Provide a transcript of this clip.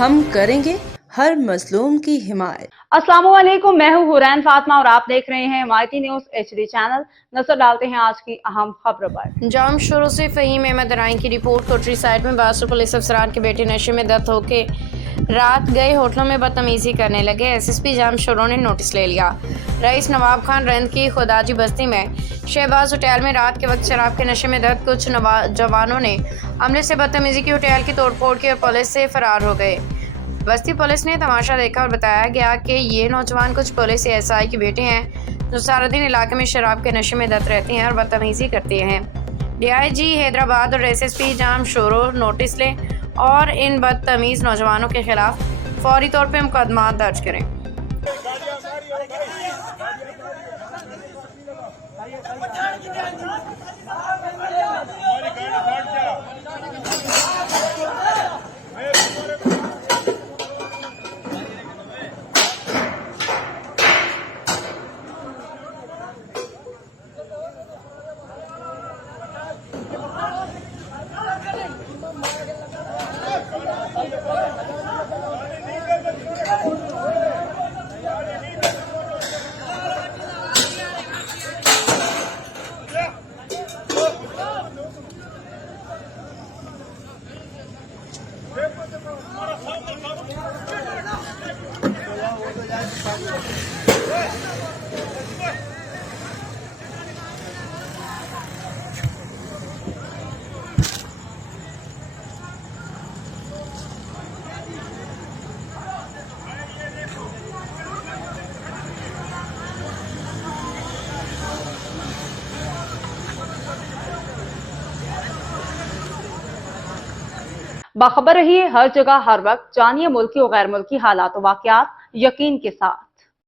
हम करेंगे हर मजलूम की हिमायत। अस्सलामुअलैकुम, मैं हूँ हुरैन फातिमा और आप देख रहे हैं हिमायती न्यूज HD चैनल। नजर डालते हैं आज की अहम खबरों पर। जाम शुरू से फ़हीम अहमद राय की रिपोर्ट। कोटरी साइड में 52 पुलिस अफसरान के बेटे नशे में धुत होके रात गए होटलों में बदतमीजी करने लगे। SSP जाम शुरू ने नोटिस ले लिया। रईस नवाब खान रंद की खुदाजी बस्ती में शहबाज होटल में रात के वक्त शराब के नशे में धुत कुछ जवानों ने अमले से बदतमीजी की, होटल की तोड़फोड़ की और पुलिस से फरार हो गए। बस्ती पुलिस ने तमाशा देखा और बताया गया कि ये नौजवान कुछ पुलिस SI के बेटे हैं जो सारा दिन इलाके में शराब के नशे में धुत रहते हैं और बदतमीजी करते हैं। DIG हैदराबाद और SSP जाम शोरो नोटिस लें और इन बदतमीज नौजवानों के खिलाफ फौरी तौर पर मुकदमा दर्ज करें। बाखबर रहिए हर जगह हर वक्त, जानिए मुल्की और गैर मुल्की हालात और वाकयात यकीन के साथ।